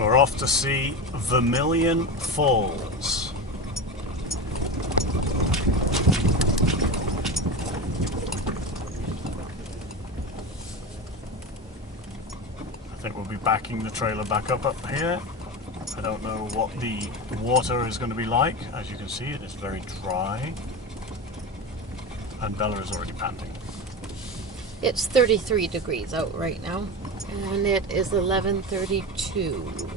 We're off to see Vermilion Falls. I think we'll be backing the trailer back up here. I don't know what the water is going to be like. As you can see, it is very dry. And Bella is already panting. It's 33 degrees out right now, and it is 11:32.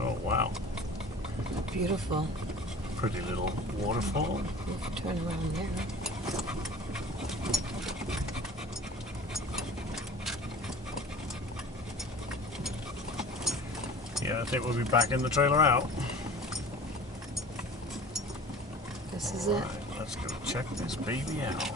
Oh wow. Beautiful. Pretty little waterfall. You can turn around there. Yeah, I think we'll be backing the trailer out. This is it. Right, let's go check this baby out.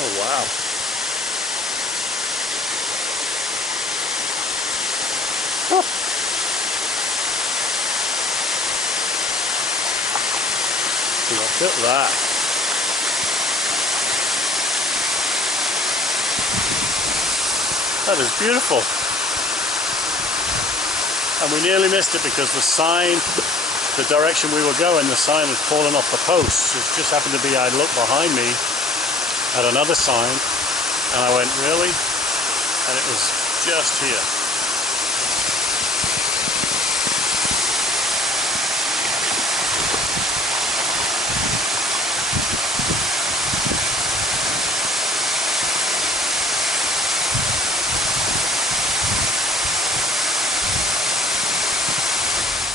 Oh wow. Oh. Look at that. That is beautiful. And we nearly missed it because the sign, the direction we were going, the sign had fallen off the post. It just happened to be, I looked behind me at another sign and I went, really? And it was just here.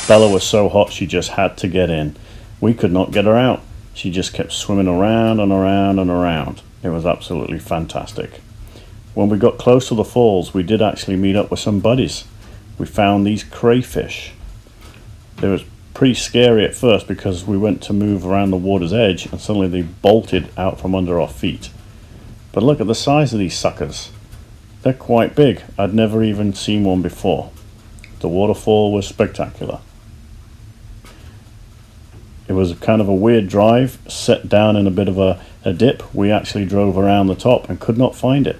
Bella was so hot she just had to get in. We could not get her out. She just kept swimming around and around and around. It was absolutely fantastic. When we got close to the falls, we did actually meet up with some buddies. We found these crayfish. They was pretty scary at first because we went to move around the water's edge and suddenly they bolted out from under our feet. But look at the size of these suckers. They're quite big. I'd never even seen one before. The waterfall was spectacular. It was kind of a weird drive, set down in a bit of a dip. We actually drove around the top and could not find it.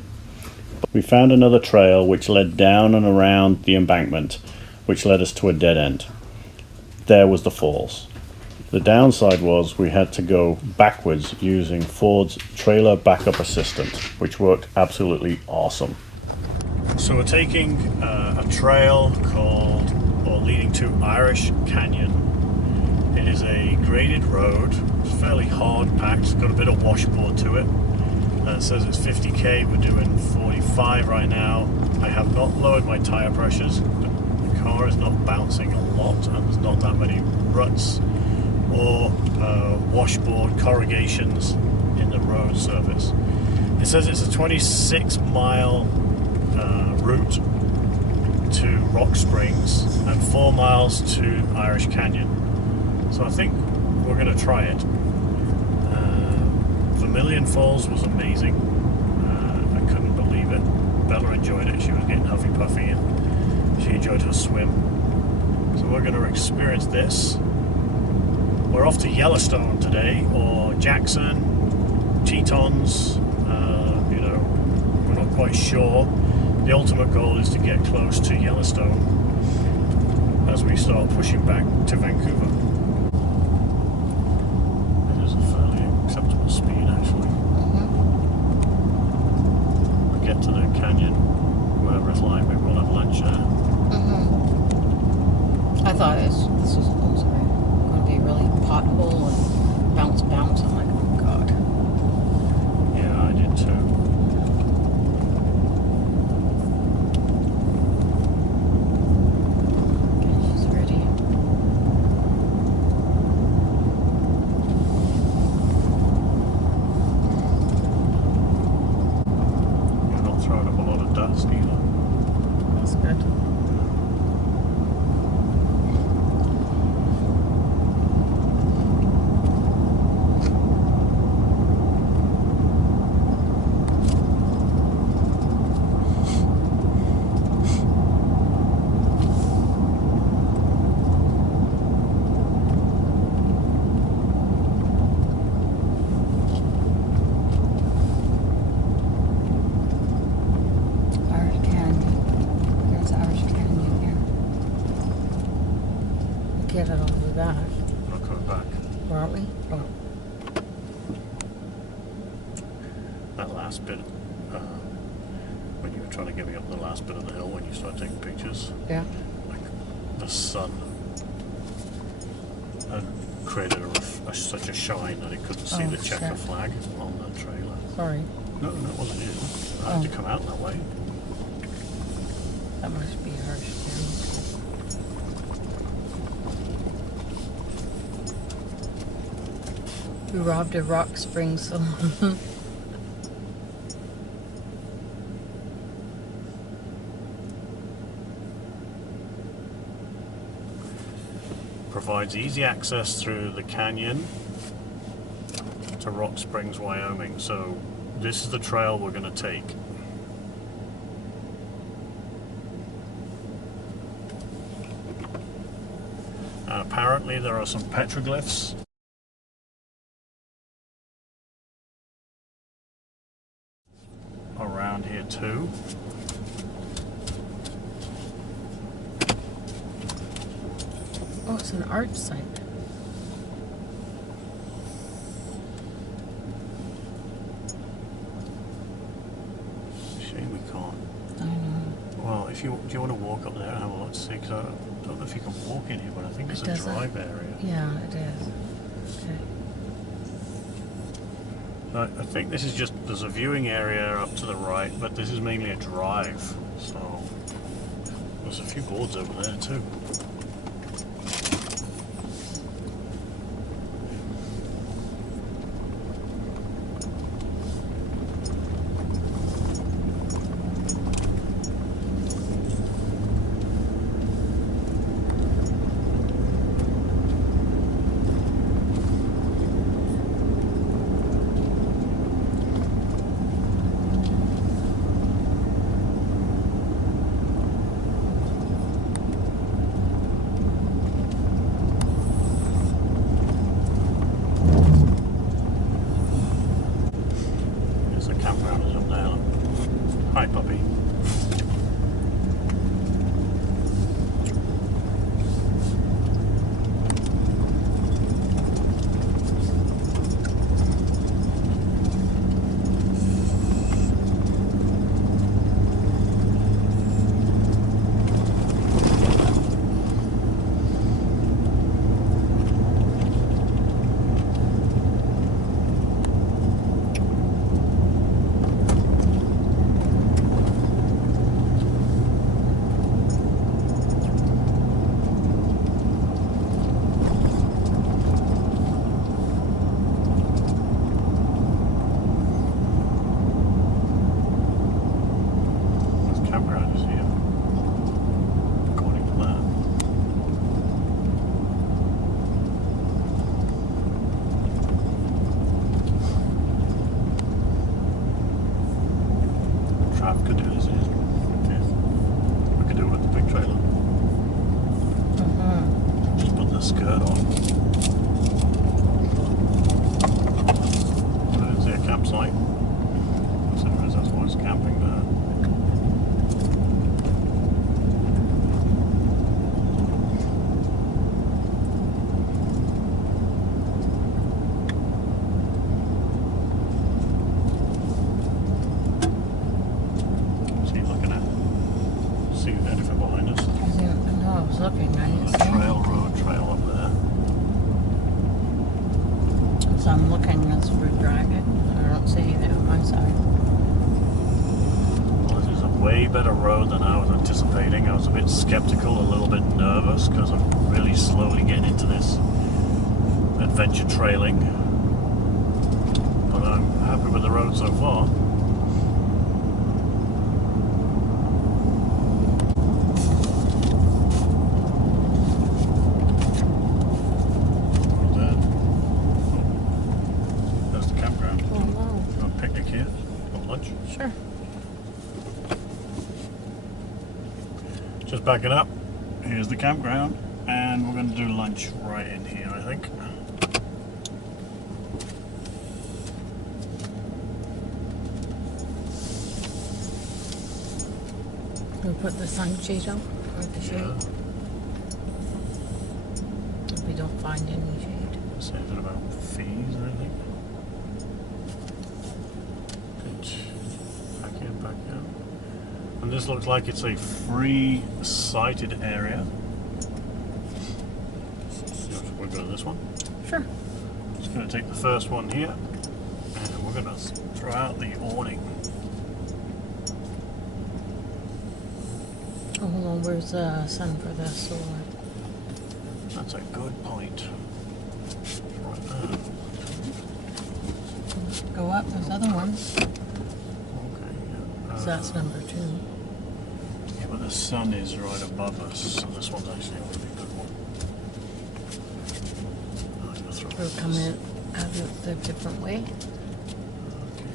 We found another trail which led down and around the embankment, which led us to a dead end. There was the falls. The downside was we had to go backwards using Ford's trailer backup assistant, which worked absolutely awesome. So we're taking a trail called, or leading to Irish Canyon. It is a graded road. It's fairly hard packed. It's got a bit of washboard to it. It says it's 50k. We're doing 45 right now. I have not lowered my tire pressures. The car is not bouncing a lot, and there's not that many ruts or washboard corrugations in the road surface. It says it's a 26-mile route to Rock Springs and 4 miles to Irish Canyon. So I think we're going to try it. Vermilion Falls was amazing. I couldn't believe it. Bella enjoyed it. She was getting huffy puffy and she enjoyed her swim. So we're going to experience this. We're off to Yellowstone today, or Jackson, Tetons. We're not quite sure. The ultimate goal is to get close to Yellowstone as we start pushing back to Vancouver. It is a fairly acceptable speed, actually. When we get to the canyon, whatever it's like, maybe we'll have lunch there. I thought this was going to be really pothole and bounce. I'm like, oh god. Yeah, I did too. get it all the way back. We're not coming back. Or aren't we? Oh. That last bit, when you were trying to get me up the last bit of the hill when you started taking pictures, Yeah. like the sun had created such a shine that it couldn't see the checker shit. flag on the trailer. Sorry. No, that wasn't you. I had to come out that way. That must be harsh. We robbed a Rock Spring salon. Provides easy access through the canyon to Rock Springs, Wyoming. So this is the trail we're going to take. And apparently there are some petroglyphs around here too. Oh, it's an art site. Shame we can't. I know. Well, if you do you want to walk up there and have a look to see? Because I don't know if you can walk in here, but I think it's a drive area. Yeah, it is. Okay. I think this is just, there's a viewing area up to the right, but this is mainly a drive. So there's a few boards over there too. Hi, puppy. Could do this. We could do it with the big trailer. Just put the skirt on. I didn't see a campsite. So that's why it's camping there. Trail up there. So I'm looking as we're driving. I don't see anything on my side. Well, this is a way better road than I was anticipating. I was a bit skeptical, a little bit nervous, because I'm really slowly getting into this adventure trailing. But I'm happy with the road so far. Sure. Just backing up. Here's the campground, and we're going to do lunch right in here, I think. We'll put the sunshade on, or the shade. we don't find any shade. Say anything about fees or anything? Pinch. Back in, back out. And this looks like it's a free sighted area. So we'll go to this one. Sure. Just going to take the first one here, and we're going to throw out the awning. Oh, hold on. Where's the sun for the solar? That's a good point. Right there. Go up. There's other ones. Okay. Yeah. So that's number 2. Yeah, but the sun is right above us, so this one's actually a really good one. I'm going to throw We're this. coming out a different way. Okay.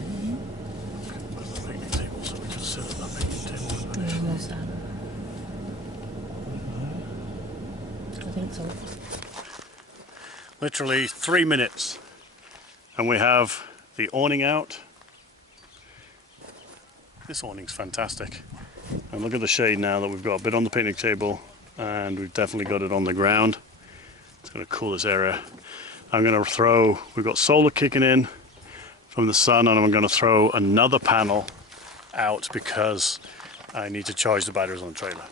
Where's the picnic table so we can sit at that picnic table? We're almost out. I think so. Literally 3 minutes, and we have the awning out. This awning's fantastic. And look at the shade now that we've got a bit on the picnic table, and we've definitely got it on the ground. It's going to cool this area. I'm going to throw, we've got solar kicking in from the sun, and I'm going to throw another panel out because I need to charge the batteries on the trailer.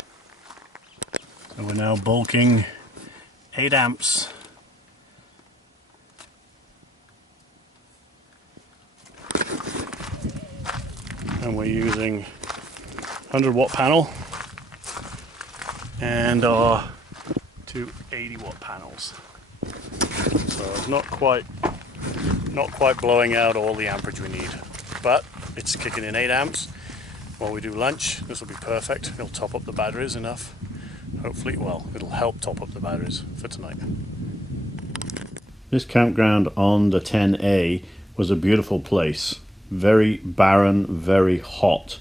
So we're now bulking 8 amps. And we're using 100 watt panel and our 2 80 watt panels. So not quite blowing out all the amperage we need, but it's kicking in 8 amps. While we do lunch, this will be perfect. It'll top up the batteries enough. Hopefully, well, it'll help top up the batteries for tonight. This campground on the 10A was a beautiful place. Very barren, very hot.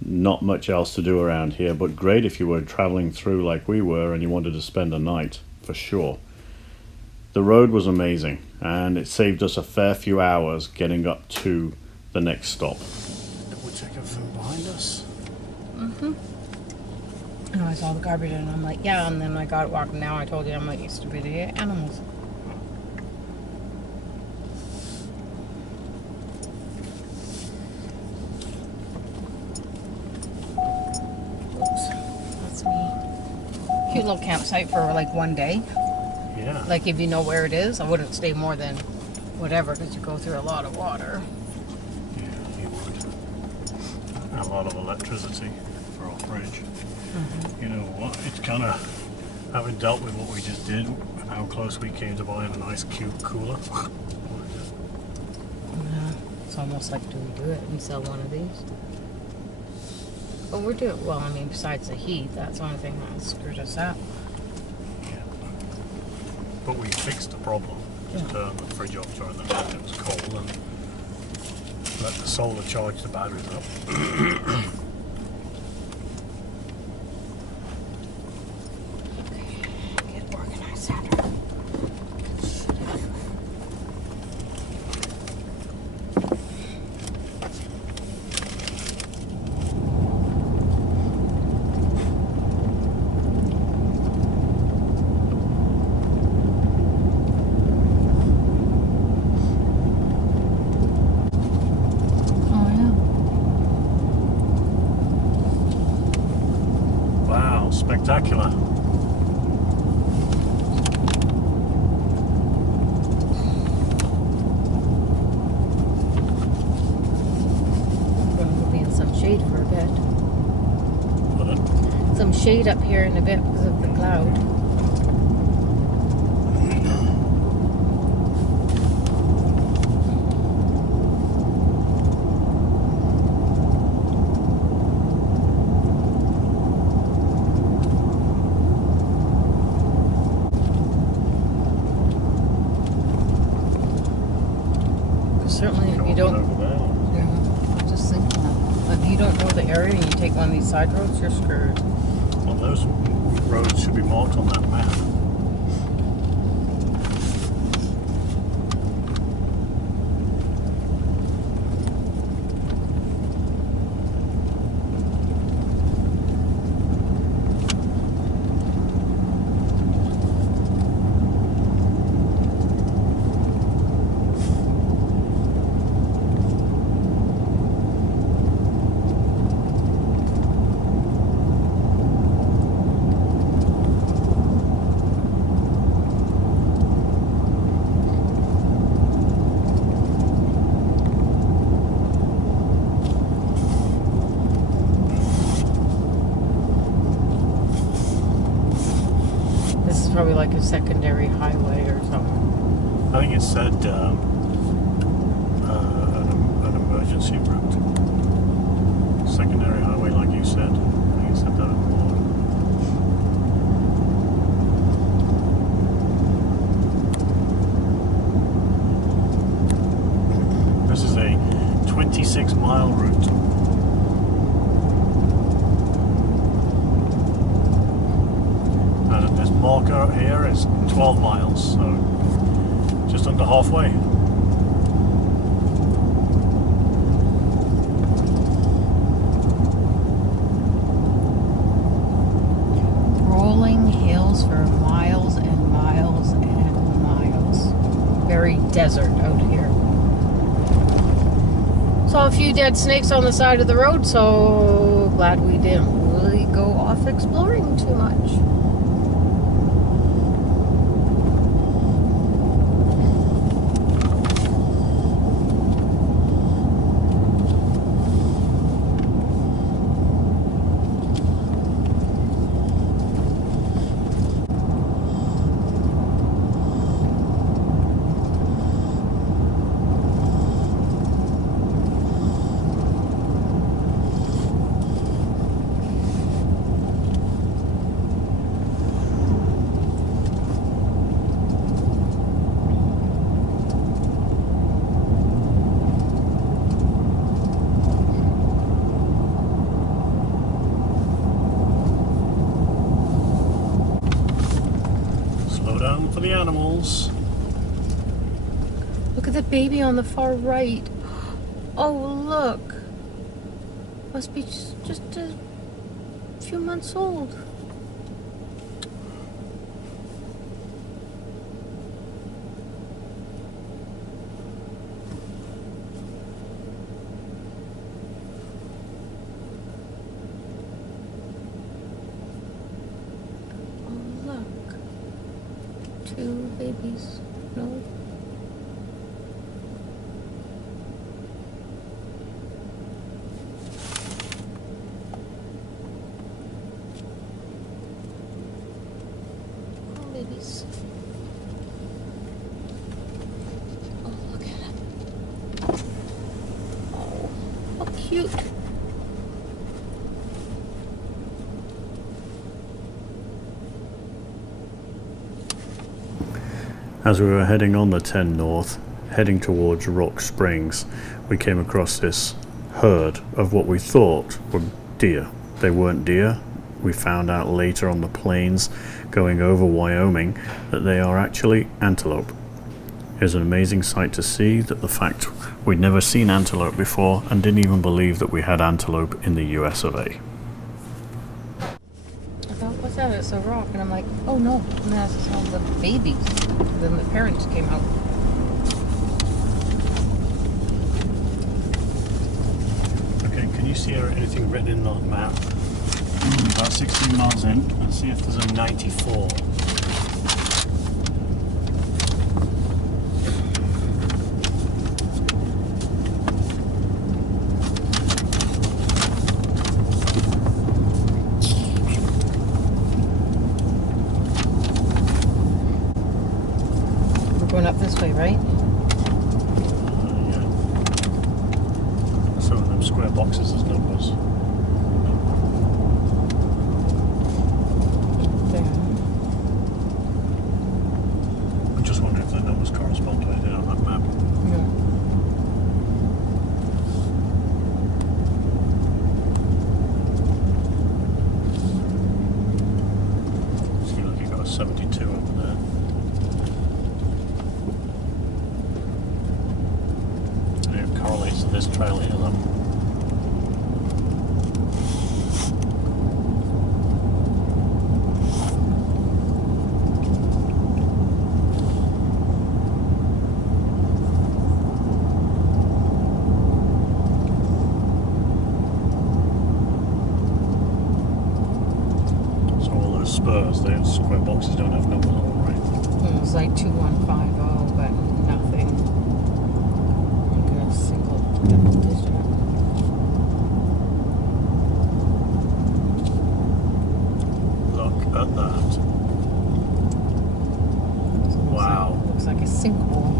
Not much else to do around here, but great if you were traveling through like we were and you wanted to spend a night, for sure. The road was amazing, and it saved us a fair few hours getting up to the next stop. Double check everything behind us. And I saw the garbage and I'm like, yeah, and then I got walking down. I told you I'm like, used to be the animals. Oops, that's me. Cute little campsite for like one day. Yeah. Like if you know where it is, I wouldn't stay more than whatever because you go through a lot of water. Yeah, you would. And a lot of electricity for our fridge. You know what? It's kind of, having dealt with what we just did, how close we came to buying a nice cute cooler. Yeah, it's almost like, do we do it and sell one of these? But we're doing, well, I mean, besides the heat, that's the only thing that screwed us up. Yeah. But we fixed the problem. Just turned the fridge off during the night, it was cold, and let the solar charge the batteries up. Get organized, Sandra. Wow, spectacular. We'll be in some shade for a bit. Pardon? Some shade up here in a bit because of the cloud. Certainly, if you don't, I'm just thinking that. If you don't know the area and you take one of these side roads, you're screwed. Well, those roads should be marked on that map. probably like a secondary highway or something. I think it said an emergency route. Secondary highway, like you said. I think it said that on the board. This is a 26-mile route. And this marker here is 12 miles, so just under halfway. Rolling hills for miles and miles and miles. Very desert out here. Saw a few dead snakes on the side of the road, so glad we didn't really go off exploring too much. For the animals. Look at the baby on the far right. Oh, look. Must be just a few months old. Two babies. No. Oh, babies. Oh, look at him. Oh, how cute. As we were heading on the 10 North, heading towards Rock Springs, we came across this herd of what we thought were deer. They weren't deer. We found out later on the plains going over Wyoming that they are actually antelope. It was an amazing sight to see, that the fact we'd never seen antelope before and didn't even believe that we had antelope in the US of A. What's that? It's a rock. And I'm like, oh no. And that's all the babies. And then the parents came out. Okay, can you see anything written in that map? About 16 miles in. Let's see if there's a 94. Going up this way, right? Yeah. Some of them square boxes as numbers. There. I'm just wondering if the numbers correspond to anything on that map. Yeah. See, look, you've got a 72 over there. Correlates to this trail here, though. So all those spurs, those square boxes don't have numbers on them, right? It's like 2150, but nothing. Like a single double digit. Look at that. sinkhole.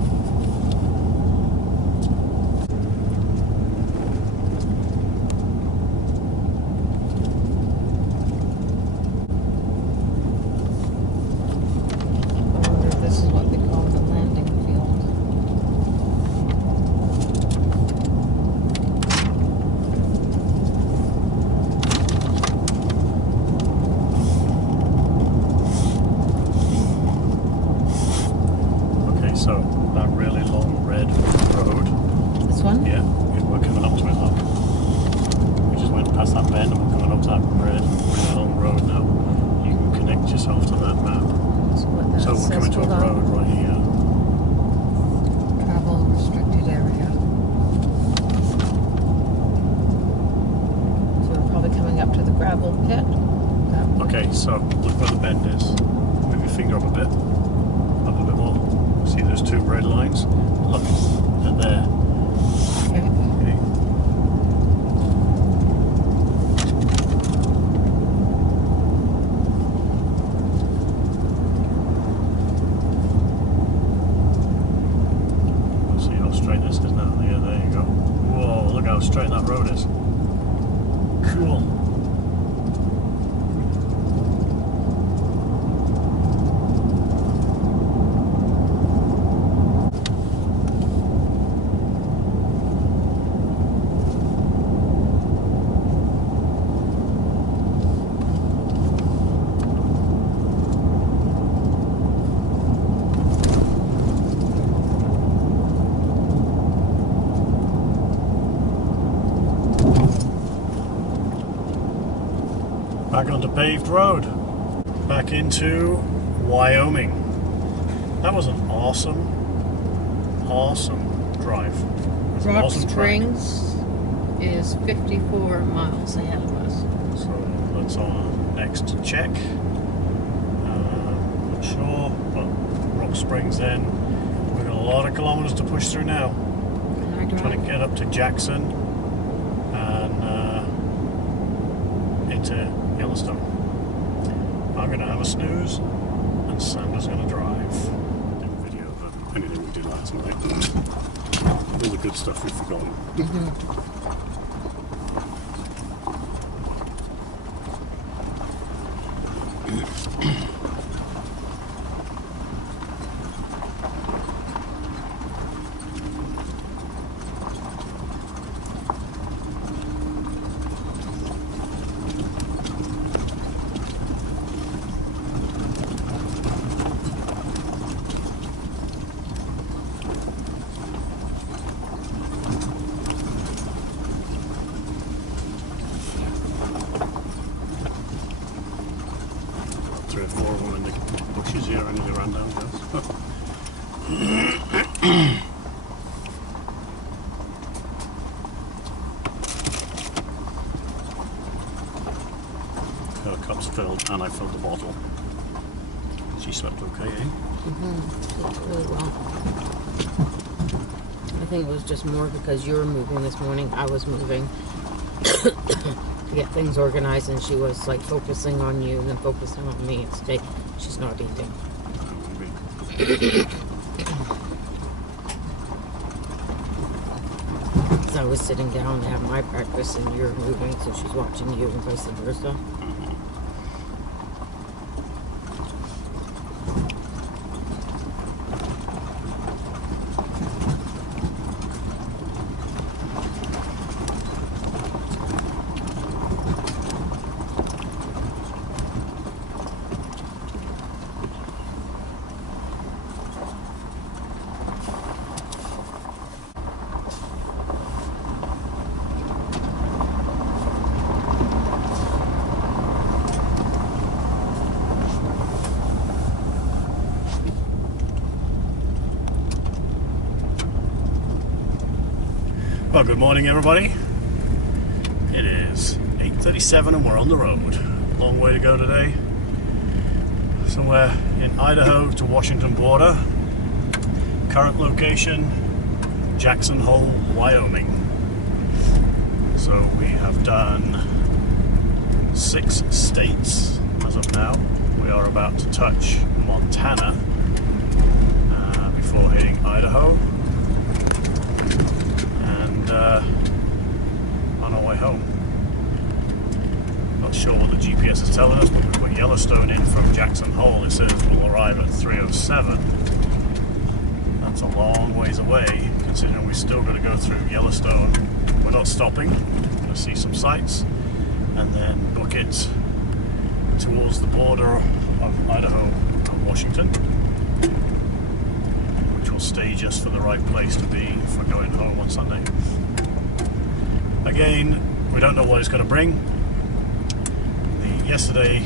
I wonder if this is what they call the landing field. Okay, so that really long red road. This one? Yeah, we're coming up to it, look. We just went past that bend and we're coming up to that red, really long road now. You can connect yourself to that map. So what that So we're says, coming to a hold on. road right here. Travel restricted area. So we're probably coming up to the gravel pit. That way. Okay, so look where the bend is. Move your finger up a bit. Up a bit more. See those two red lines? Look, they're there. Okay. Okay. See how straight this is now? Yeah, there you go. Whoa, look how straight that road is. Cool. Back onto paved road. Back into Wyoming. That was an awesome drive. It was an Rock awesome track. Springs is 54 miles ahead of us. So that's our next check. Not sure, but Rock Springs then. We've got a lot of kilometers to push through now. Can I drive? Trying to get up to Jackson and into Yellowstone. I'm going to have a snooze and Sandra's going to drive. Do a video of anything we did last night. All the good stuff we've forgotten. Three or four of them in the bushes here and they ran down guys. Her cup's filled and I filled the bottle. She slept okay, eh? Slept really well. I think it was just more because you were moving this morning. I was moving to get things organized, and she was like focusing on you and then focusing on me. Today, she's not eating. So I was sitting down to have my breakfast, and you're moving, so she's watching you, and vice versa. Well, good morning everybody. It is 8:37 and we're on the road. Long way to go today. Somewhere in Idaho to Washington border. Current location, Jackson Hole, Wyoming. So we have done 6 states as of now. We are about to touch Montana before hitting Idaho, and on our way home. Not sure what the GPS is telling us, but we put Yellowstone in from Jackson Hole. It says we'll arrive at 3:07. That's a long ways away, considering we still got to go through Yellowstone. We're not stopping. We're going to see some sights and then book it towards the border of Idaho and Washington, which will stage us for the right place to be for going home on Sunday. Again, we don't know what it's going to bring. Yesterday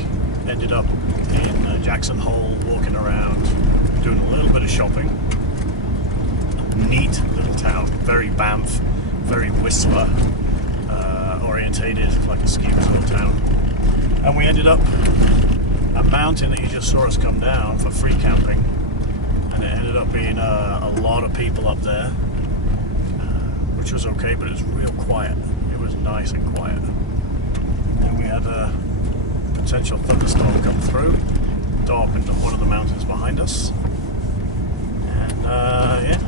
ended up in Jackson Hole, walking around, doing a little bit of shopping. Neat little town, very Banff, very Whistler orientated, like a ski resort town. And we ended up a mountain that you just saw us come down for free camping, and it ended up being a lot of people up there, which was okay, but it was real quiet. It was nice and quiet. And we had a potential thunderstorm come through, darkened one of the mountains behind us, and yeah,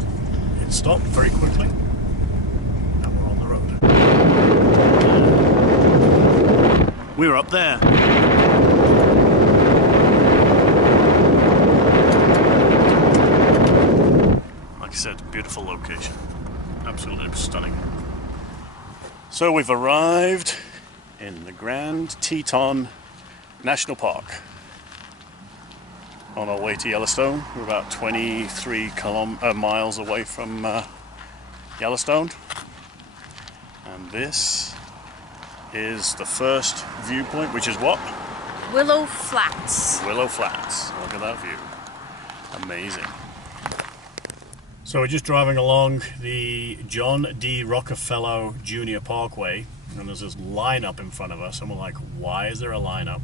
it stopped very quickly, and we're on the road. We were up there. Like I said, beautiful location, absolutely stunning. So we've arrived in the Grand Teton National Park on our way to Yellowstone. We're about 23 miles away from Yellowstone, and this is the first viewpoint, which is what? Willow Flats. Willow Flats. Look at that view. Amazing. So we're just driving along the John D. Rockefeller Jr. Parkway, and there's this lineup in front of us, and we're like, why is there a lineup?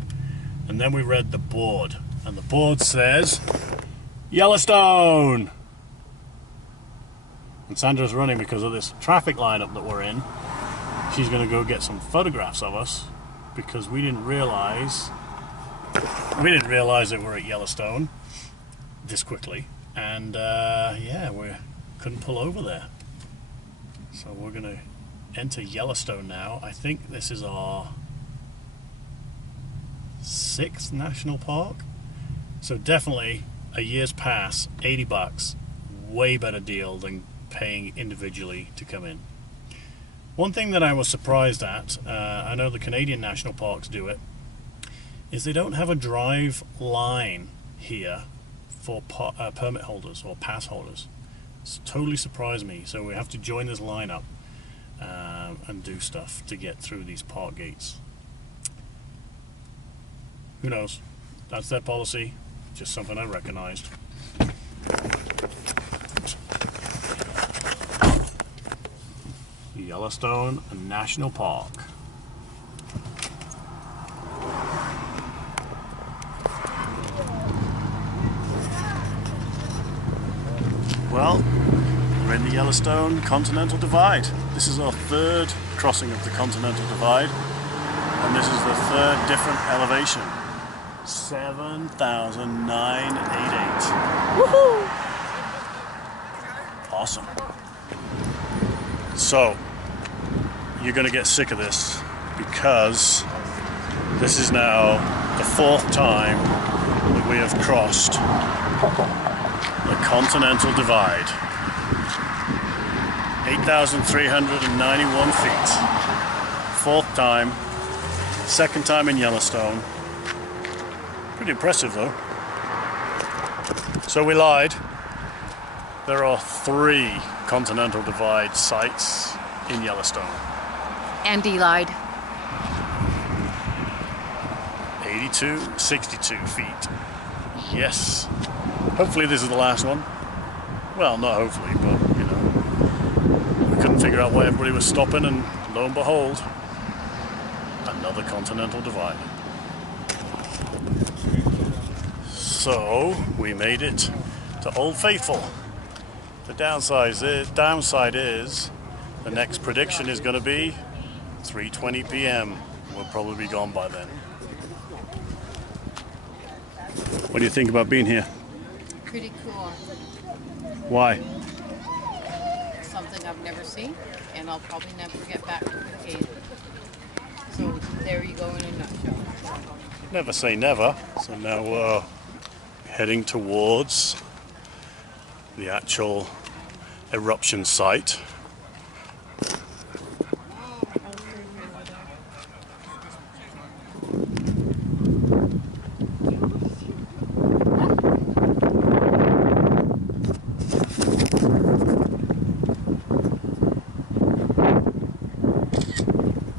And then we read the board, and the board says Yellowstone. And Sandra's running because of this traffic lineup that we're in. She's going to go get some photographs of us because we didn't realize that we're at Yellowstone this quickly, and yeah, we couldn't pull over there. So we're going to enter Yellowstone now. I think this is our 6th national park, so definitely a year's pass, $80, way better deal than paying individually to come in. One thing that I was surprised at, I know the Canadian national parks do it, is they don't have a drive line here for permit holders or pass holders. It's totally surprised me, so we have to join this lineup and do stuff to get through these park gates. Who knows? That's their policy. Just something I recognized. Yellowstone National Park. Well, we're in the Yellowstone Continental Divide. This is our 3rd crossing of the Continental Divide, and this is the 3rd different elevation. 7,988. Woohoo! Awesome. So, you're going to get sick of this because this is now the 4th time that we have crossed the Continental Divide. 8,391 feet. 4th time. 2nd time in Yellowstone. Pretty impressive though. So we lied. There are 3 Continental Divide sites in Yellowstone. Andy lied. 62 feet. Yes. Hopefully this is the last one. Well, not hopefully, but you know, we couldn't figure out why everybody was stopping, and lo and behold, another Continental Divide. So we made it to Old Faithful. The downside is the next prediction is going to be 3:20 p.m. We'll probably be gone by then. What do you think about being here? Pretty cool. Why? Something I've never seen, and I'll probably never get back to again. So there you go in a nutshell. Never say never. So now we're heading towards the actual eruption site.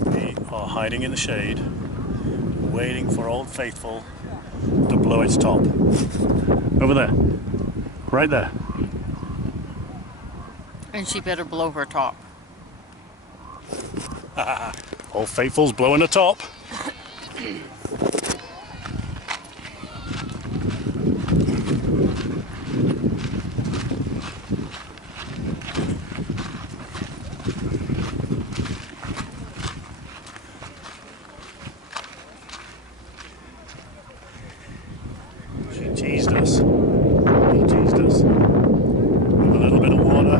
We are hiding in the shade, waiting for Old Faithful to blow its top. Over there. Right there. And she better blow her top. Old Faithful's blowing the top. She teased us. He teased us. With a little bit of water,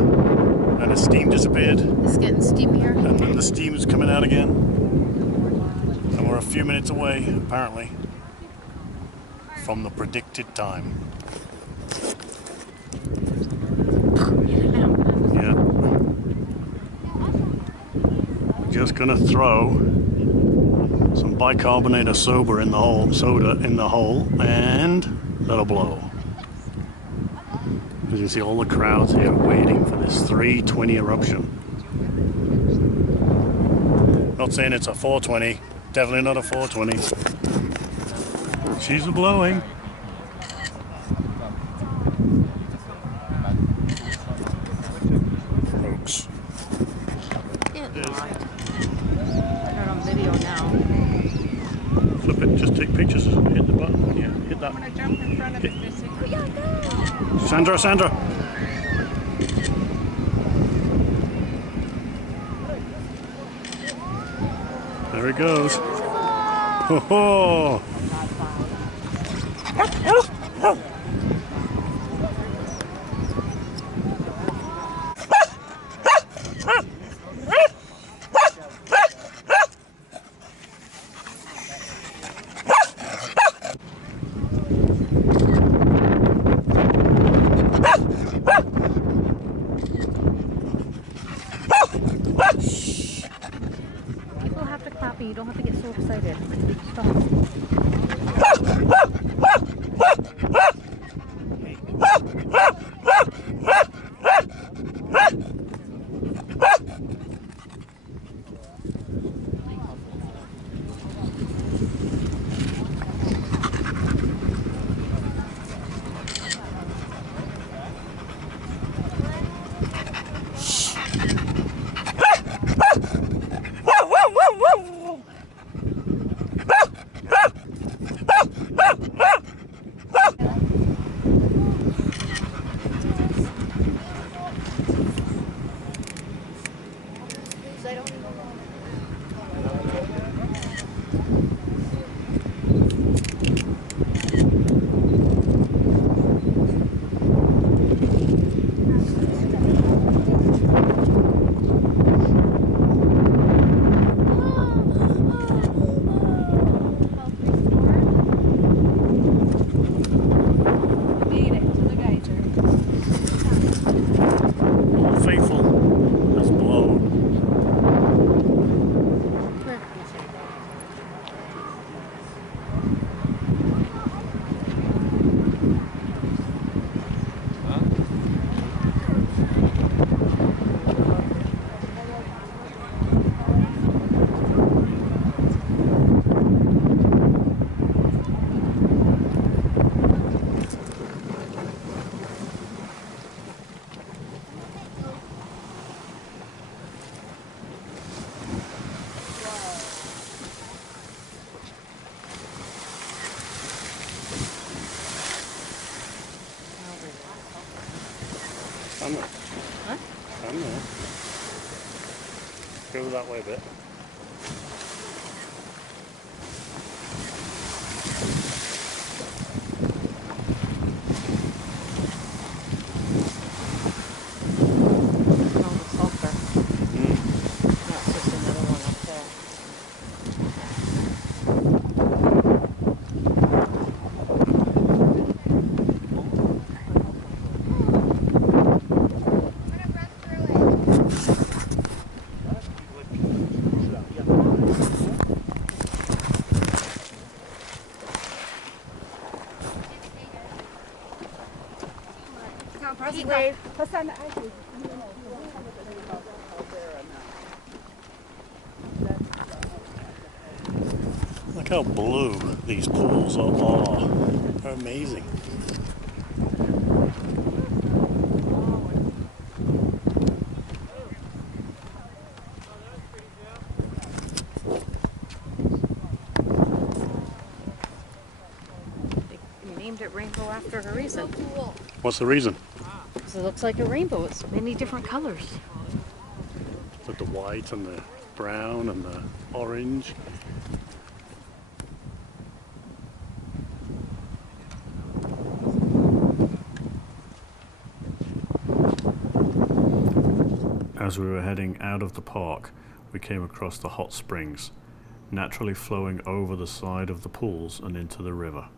and the steam disappeared. It's getting steamier. And then the steam's coming out again. And we're a few minutes away, apparently, from the predicted time. Yeah. We're just gonna throw some bicarbonate of soda in the hole, and that'll blow. As you see, all the crowds here waiting for this 320 eruption. Not saying it's a 420, definitely not a 420. She's blowing. Folks. It lied. I got on video now. Flip it, just take pictures, hit the button when you hit that. I'm gonna jump in front of it, Missy. Sandra! There it goes. Ho ho! People have to clap and you don't have to get so excited. Stop. I'm there. Huh? I'm there. Go that way a bit. Heat wave. Look how blue these pools are. They're amazing. They named it rainbow after a reason. What's the reason? So it looks like a rainbow. It's many different colors. With the white and the brown and the orange. As we were heading out of the park, we came across the hot springs, naturally flowing over the side of the pools and into the river.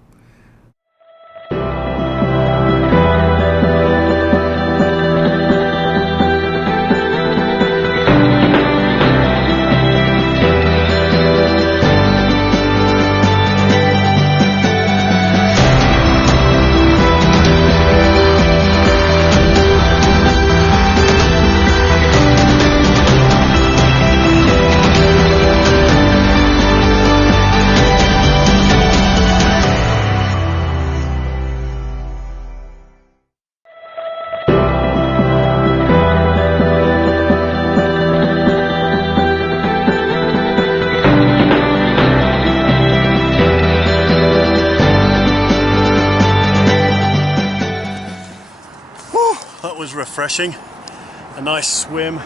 That was refreshing. A nice swim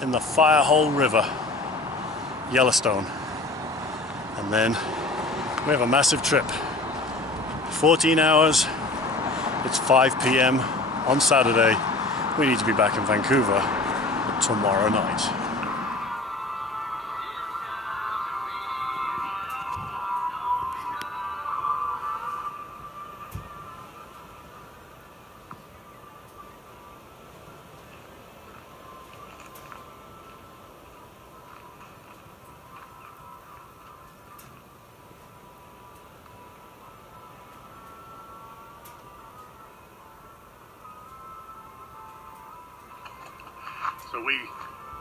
in the Firehole River, Yellowstone. And then we have a massive trip. 14 hours, it's 5 p.m. on Saturday. We need to be back in Vancouver tomorrow night. So we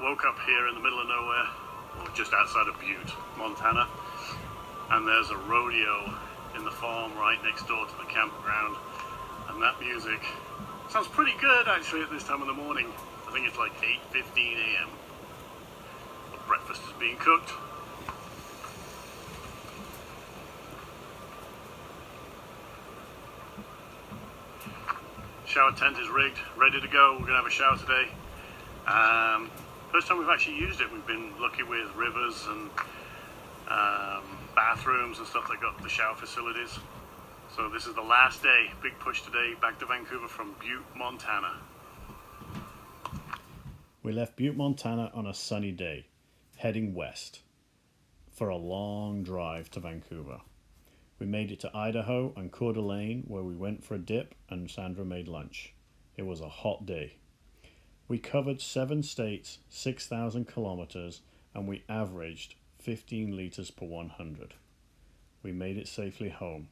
woke up here in the middle of nowhere, or just outside of Butte, Montana, and there's a rodeo in the farm right next door to the campground, and that music sounds pretty good actually at this time of the morning. I think it's like 8:15 a.m. But breakfast is being cooked. Shower tent is rigged, ready to go. We're gonna have a shower today. First time we've actually used it. We've been lucky with rivers and bathrooms and stuff that got the shower facilities. So this is the last day, big push today, back to Vancouver from Butte, Montana. We left Butte, Montana on a sunny day, heading west for a long drive to Vancouver. We made it to Idaho and Coeur d'Alene, where we went for a dip and Sandra made lunch. It was a hot day. We covered 7 states, 6,000 kilometers, and we averaged 15 liters per 100. We made it safely home.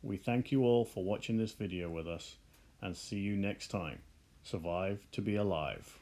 We thank you all for watching this video with us, and see you next time. Survive to be alive.